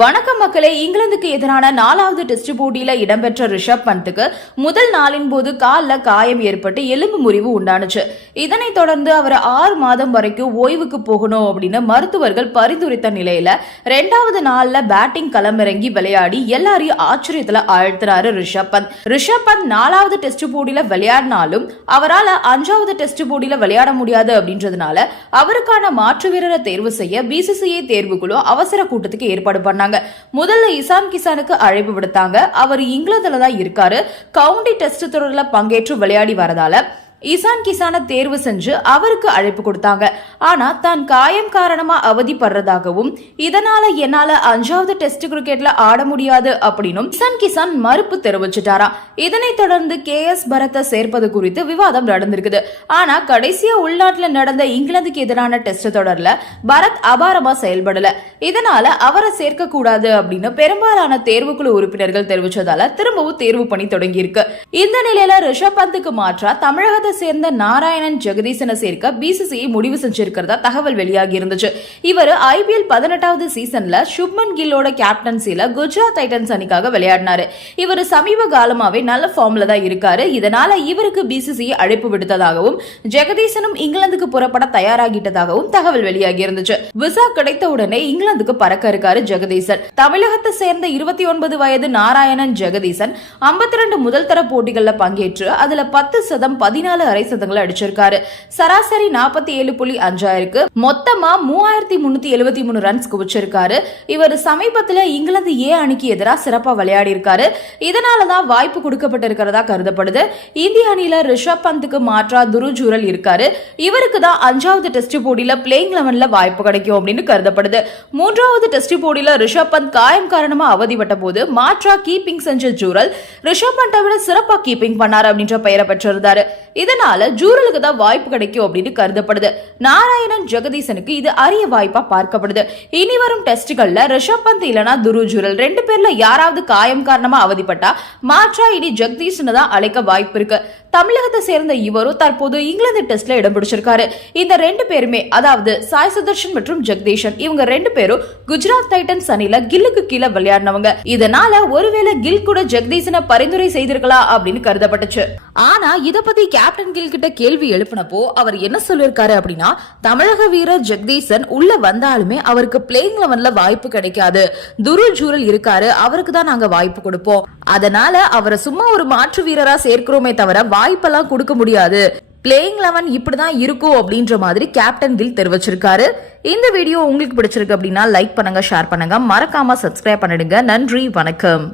வணக்கம் மக்களே இங்கிலாந்துக்கு எதிரான நாலாவது டெஸ்ட் போட்டியில இடம்பெற்ற ரிஷப் பந்துக்கு முதல் நாளின் போது காலில் காயம் ஏற்பட்டு எலும்பு முறிவு உண்டானுச்சு. இதனைத் தொடர்ந்து அவர் ஆறு மாதம் வரைக்கும் ஓய்வுக்கு போகணும் அப்படின்னு மருத்துவர்கள் பரிந்துரைத்த நிலையில ரெண்டாவது நாள்ல பேட்டிங் களமிறங்கி விளையாடி எல்லாரையும் ஆச்சரியத்துல ஆழ்த்தினாரு ரிஷப் பந்த். ரிஷப் பந்த் நாலாவது டெஸ்ட் போட்டியில விளையாடினாலும் அவரால் அஞ்சாவது டெஸ்ட் போட்டியில விளையாட முடியாது அப்படின்றதுனால அவருக்கான மாற்று வீரரை தேர்வு செய்ய பிசிசிஐ தேர்வுக்குழு அவசர கூட்டத்துக்கு ஏற்பாடு பண்ணாங்க முதல்ல இசான் கிசானுக்கு அழைப்பு விடுத்தாங்க. அவர் இங்கிலாந்துல தான் இருக்காரு. கவுண்டி டெஸ்ட் தொடரில் பங்கேற்று விளையாடி வரதால இசான் கிசானை தேர்வு செஞ்சு அவருக்கு அழைப்பு கொடுத்தாங்க. ஆனா தான் காயம் காரணமா அவதிப்படுறதாகவும் இதனால என்னால அஞ்சாவது டெஸ்ட் கிரிக்கெட்ல ஆட முடியாது அப்படின்னும் இசான் கிசான் மறுப்பு தெரிவிச்சிட்டாராம். இதனை தொடர்ந்து கே எஸ் பரத்தை சேர்ப்பது குறித்து விவாதம் நடந்திருக்குது. ஆனா கடைசியா உள்நாட்டுல நடந்த இங்கிலாந்துக்கு எதிரான டெஸ்ட் தொடர்ல பரத் அபாரமா செயல்படல. இதனால அவரை சேர்க்க கூடாது அப்படின்னு பெரும்பாலான தேர்வுக்குழு உறுப்பினர்கள் தெரிவிச்சதால திரும்பவும் தேர்வு பணி தொடங்கியிருக்கு. இந்த நிலையில ரிஷப் பந்துக்கு மாற்றா தமிழக தமிழகத்தை சேர்ந்த நாராயணன் ஜெகதீசனை சேர்க்க பிசிசிஐ முடிவு செஞ்சிருக்கிறதா தகவல் வெளியாகி இருந்துச்சு. இவர் ஐபிஎல் பதினெட்டாவது சீசன்ல சுப்மன் கில்லோட கேப்டன்சில குஜராத் டைட்டன்ஸ் அணிக்காக விளையாடினாரு. இவர் சமீப காலமாவே நல்ல ஃபார்ம்ல தான் இருக்காரு. இதனால இவருக்கு பிசிசிஐ அழைப்பு விடுத்ததாகவும் ஜெகதீசனும் இங்கிலாந்துக்கு புறப்பட தயாராகிட்டதாகவும் தகவல் வெளியாகி இருந்துச்சு. விசா கிடைத்த உடனே இங்கிலாந்துக்கு பறக்க இருக்காரு ஜெகதீசன். தமிழகத்தை சேர்ந்த இருபத்தி ஒன்பது வயது நாராயணன் ஜெகதீசன் ஐம்பத்தி ரெண்டு முதல் தர போட்டிகளில் பங்கேற்று அதுல பத்து சதம் பதினாறு பதினாலு அரை சதங்களை அடிச்சிருக்காரு. சராசரி நாற்பத்தி ஏழு புள்ளி அஞ்சாயிருக்கு. மொத்தமா மூவாயிரத்தி முன்னூத்தி எழுபத்தி மூணு ரன்ஸ் குவிச்சிருக்காரு. இவர் சமீபத்துல இங்கிலாந்து ஏ அணிக்கு எதிராக சிறப்பா விளையாடி இருக்காரு இதனாலதான் வாய்ப்பு கொடுக்கப்பட்டிருக்கிறதா கருதப்படுது. இந்திய அணியில ரிஷப் பந்துக்கு மாற்றா துருஜூரல் இருக்காரு. இவருக்கு தான் அஞ்சாவது டெஸ்ட் போட்டியில பிளேயிங் லெவன்ல வாய்ப்பு கிடைக்கும் அப்படின்னு கருதப்படுது. மூன்றாவது டெஸ்ட் போட்டியில ரிஷப் பந்த் காயம் காரணமா அவதிப்பட்ட போது மாற்றா கீப்பிங் செஞ்ச ஜூரல். ரிஷப் பந்தை விட சிறப்பா கீப்பிங் பண்ணார் அப்படின்ற பெயரை பெற்றிருந்தாரு. இதனால ஜூரலுக்கு தான் வாய்ப்பு கிடைக்கும் அப்படின்னு கருதப்படுது. நாராயணன் ஜெகதீசனுக்கு இது அரிய வாய்ப்பா பார்க்கப்படுது. இனி வரும் டெஸ்டுகள்ல ரிஷப் பந்த் இல்லனா துரு ஜூரல். ரெண்டு பேர்ல யாராவது காயம் காரணமா அவதிப்பட்டா மாற்றா இனி ஜெகதீஷனை தான் அழைக்க வாய்ப்பு இருக்கு. தமிழகத்தை சேர்ந்த இவரும் தற்போது இங்கிலாந்து டெஸ்ட்ல இடம் பிடிச்சிருக்காரு. இந்த ரெண்டு பேருமே அதாவது சாய் சுதர்ஷன் மற்றும் ஜெகதீஷன் இவங்க ரெண்டு பேரும் குஜராத் டைட்டன்ஸ் அணில கில்லுக்கு கீழே விளையாடினவங்க. இதனால ஒருவேளை கில் கூட ஜெகதீசனை பரிந்துரை செய்திருக்கலாம் அப்படின்னு கருதப்பட்டுச்சு. ஆனா இத பத்தி கேப்டன் கில் கிட்ட கேள்வி எழுப்பினப்போ அவர் என்ன சொல்லிருக்காரு அப்படின்னா தமிழக வீரர் ஜெகதீசன் உள்ள வந்தாலுமே அவருக்கு பிளேயிங் லெவன்ல வாய்ப்பு கிடைக்காது. துரு ஜூரல் இருக்காரு அவருக்கு தான் நாங்க வாய்ப்பு கொடுப்போம். அதனால அவரை சும்மா ஒரு மாற்று வீரரா சேர்க்கிறோமே தவிர வாய்ப்பெல்லாம் கொடுக்க முடியாது. பிளேயிங் லெவன் இப்படிதான் இருக்கும் அப்படின்ற மாதிரி கேப்டன் கில் தெரிவிச்சிருக்காரு. இந்த வீடியோ உங்களுக்கு பிடிச்சிருக்கு அப்படின்னா லைக் பண்ணுங்க ஷேர் பண்ணுங்க. மறக்காம சப்ஸ்கிரைப் பண்ணிடுங்க. நன்றி வணக்கம்.